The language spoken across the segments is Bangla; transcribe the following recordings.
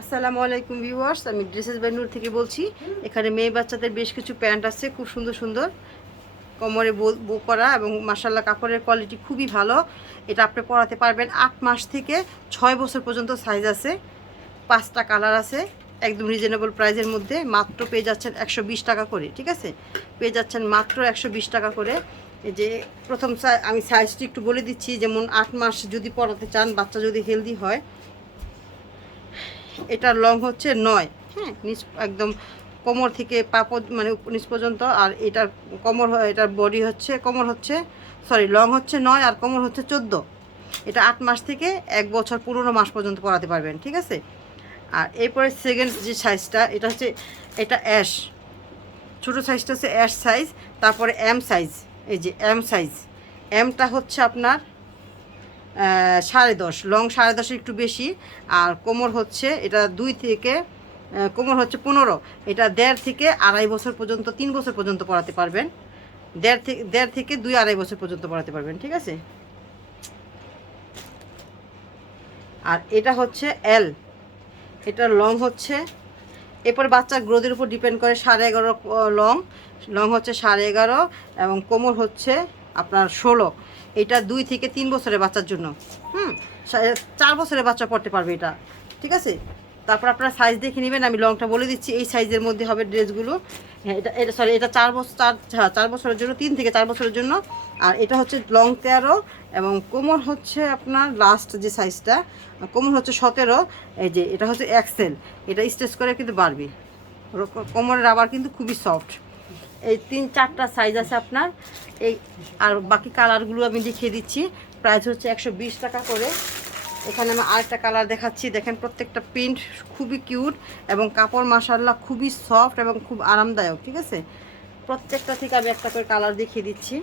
আসসালামু আলাইকুম ভিউয়ার্স, আমি ড্রেসেস বাই নূর থেকে বলছি। এখানে মেয়ে বাচ্চাদের বেশ কিছু প্যান্ট আছে, খুব সুন্দর সুন্দর কোমরে বো করা, এবং মাশাআল্লাহ কাপড়ের কোয়ালিটি খুবই ভালো। এটা আপনি পরাতে পারবেন 8 মাস থেকে 6 বছর পর্যন্ত সাইজ আছে। 5টা কালার আছে, একদম রিজনেবল প্রাইসের মধ্যে। মাত্র পেয়ে যাচ্ছেন 120 টাকা করে, ঠিক আছে? পেয়ে যাচ্ছেন মাত্র 120 টাকা করে। এই যে প্রথম আমি সাইজটি একটু বলে দিচ্ছি। যেমন 8 মাস যদি পরাতে চান, বাচ্চা যদি হেলদি হয়, এটার লং হচ্ছে 9, হ্যাঁ, নিচ একদম কোমর থেকে পা মানে নিচ পর্যন্ত। আর এটার এটার বডি হচ্ছে, কোমর হচ্ছে, সরি, লং হচ্ছে 9 আর কোমর হচ্ছে 14। এটা 8 মাস থেকে 1 বছর 15 মাস পর্যন্ত পরাতে পারবেন, ঠিক আছে? আর এরপরে সেকেন্ড যে সাইজটা, এটা হচ্ছে, এটা অ্যাশ, ছোটো সাইজটা হচ্ছে অ্যাশ সাইজ। তারপরে এম সাইজ, এই যে এম সাইজ, এমটা হচ্ছে আপনার 10.5, লং 10.5 একটু বেশি। আর কোমর হচ্ছে এটা 2 থেকে, কোমর হচ্ছে 15। এটা 1.5 থেকে 2.5 বছর পর্যন্ত, 3 বছর পর্যন্ত পড়াতে পারবেন। 1.5 থেকে 2-2.5 বছর পর্যন্ত পড়াতে পারবেন, ঠিক আছে? আর এটা হচ্ছে এল, এটার লং হচ্ছে, এরপর বাচ্চার গ্রোথের উপর ডিপেন্ড করে, 11.5 লং, লং হচ্ছে 11.5, এবং কোমর হচ্ছে আপনার 16। এটা 2 থেকে 3 বছরের বাচ্চার জন্য, 4 বছরের বাচ্চা পড়তে পারবে এটা, ঠিক আছে? তারপর আপনারা সাইজ দেখে নেবেন, আমি লংটা বলে দিচ্ছি। এই সাইজের মধ্যে হবে ড্রেসগুলো। হ্যাঁ, এটা সরি, এটা 4 বছর, 4 বছরের জন্য, 3 থেকে 4 বছরের জন্য। আর এটা হচ্ছে লং 13, এবং কোমর হচ্ছে আপনার লাস্ট যে সাইজটা, কোমর হচ্ছে 17। এই যে এটা হচ্ছে এক্সেল, এটা স্ট্রেচ করে কিন্তু বাড়বে। কোমরের রাবার কিন্তু খুবই সফট। এই 3-4টা সাইজ আছে আপনার। এই আর বাকি কালারগুলো আমি দেখিয়ে দিচ্ছি। প্রাইস হচ্ছে 120 টাকা করে। এখানে আমি আরেকটা কালার দেখাচ্ছি, দেখেন প্রত্যেকটা প্রিন্ট খুবই কিউট, এবং কাপড় মাশাআল্লাহ খুবই সফট এবং খুব আরামদায়ক, ঠিক আছে? প্রত্যেকটা থেকে আমি একটা করে কালার দেখিয়ে দিচ্ছি।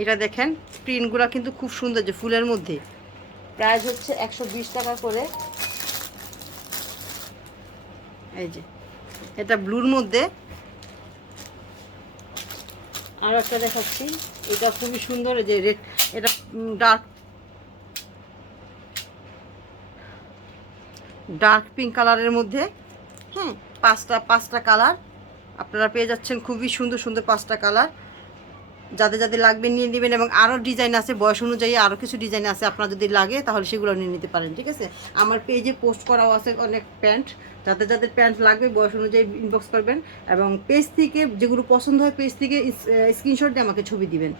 এটা দেখেন, প্রিন্টগুলো কিন্তু খুব সুন্দর, যে ফুলের মধ্যে। প্রাইস হচ্ছে 120 টাকা করে। এই যে এটা ব্লুর মধ্যে। আর একটা দেখাচ্ছি, এটা খুবই সুন্দর, এই যে রেড, এটা ডার্ক পিঙ্ক কালারের মধ্যে। হ্যাঁ, পাঁচটা কালার আপনারা পেয়ে যাচ্ছেন, খুবই সুন্দর সুন্দর 5টা কালার। যাদের যাদের লাগবে নিয়ে নেবেন, এবং আরও ডিজাইন আছে, বয়স অনুযায়ী আরও কিছু ডিজাইন আছে। আপনার যদি লাগে তাহলে সেগুলো নিয়ে নিতে পারেন, ঠিক আছে? আমার পেজে পোস্ট করাও আছে অনেক প্যান্ট। যাদের যাদের প্যান্ট লাগবে বয়স অনুযায়ী ইনবক্স করবেন, এবং পেজ থেকে যেগুলো পছন্দ হয় পেজ থেকে স্ক্রিনশট দিয়ে আমাকে ছবি দিবেন।